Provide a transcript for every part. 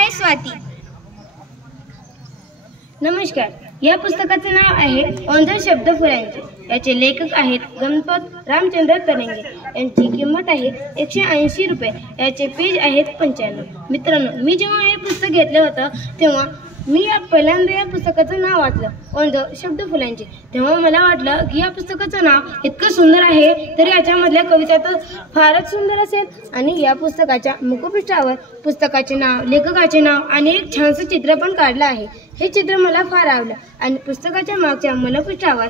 आहे स्वाती. नमस्कार. या पुस्तकाचे नाव आहे ओंजळ शब्द फुलांचे. याचे लेखक आहेत गणपत रामचंद्र तरंगे. यांची किंमत आहे 180 रुपये. याचे पेज आहेत 95. मित्रांनो, मी जेव्हा हे पुस्तक घेतलं होतं तेव्हा मी पहिल्यांदा या पुस्तकाचं नाव वाचलं, ओंजळ शब्द फुलांचे. तेव्हा मला वाटलं की या पुस्तकाचं नाव इतकं सुंदर आहे तरी याच्यामधल्या कविता तर फारच सुंदर असेल. आणि या पुस्तकाच्या मुखपृष्ठावर पुस्तकाचे नाव, लेखकाचे नाव आणि एक छानसं चित्र पण काढलं आहे. हे चित्र मला फार आवडलं. आणि पुस्तकाच्या मागच्या मुखपृष्ठावर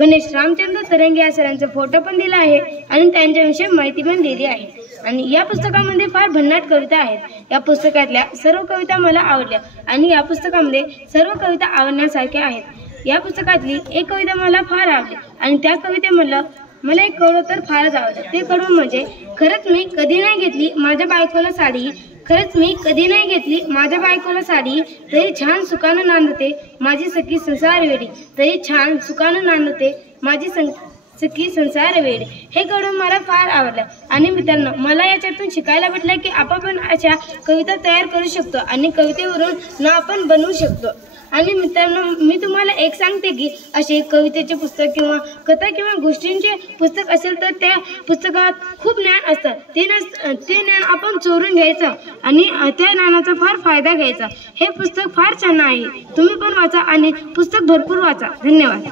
गणेश रामचंद्र तरंगे या सरांचा फोटो पण दिला आहे आणि त्यांच्याविषयी माहिती पण दिली आहे. आणि या पुस्तकामध्ये फार भन्नाट कविता आहेत. या पुस्तकातल्या सर्व कविता मला आवडल्या आणि या पुस्तकामध्ये सर्व कविता आवडण्यासारख्या आहेत. या पुस्तकातली एक कविता मला फार आवडली आणि त्या कवितेमधलं मला एक कडवं तर फारच आवडलं. ते कडवं म्हणजे, खरंच मी कधी नाही घेतली माझ्या बायकोला साडी, खरंच मी कधी नाही घेतली माझ्या बायकोला साडी, तरी छान सुखानं नांदते माझी सखी संसार वेडी, तरी छान सुखानं नांदते माझी सखी संसार वेडी. हे कडवं मला फार आवडलं. आणि मित्रांनो, मला याच्यातून शिकायला भेटलं की आपण पण अशा कविता तयार करू शकतो आणि कवितेवरून नाव पण बनवू शकतो. आणि मित्रांनो, मी तुम्हाला एक सांगते की असे कवितेचे पुस्तक किंवा कथा किंवा गोष्टींचे पुस्तक असेल तर त्या पुस्तकात खूप ज्ञान असतं. ते ज्ञान आपण चोरून घ्यायचं आणि त्या ज्ञानाचा फार फायदा घ्यायचा. हे पुस्तक फार छान आहे. तुम्ही पण वाचा आणि पुस्तक भरपूर वाचा. धन्यवाद.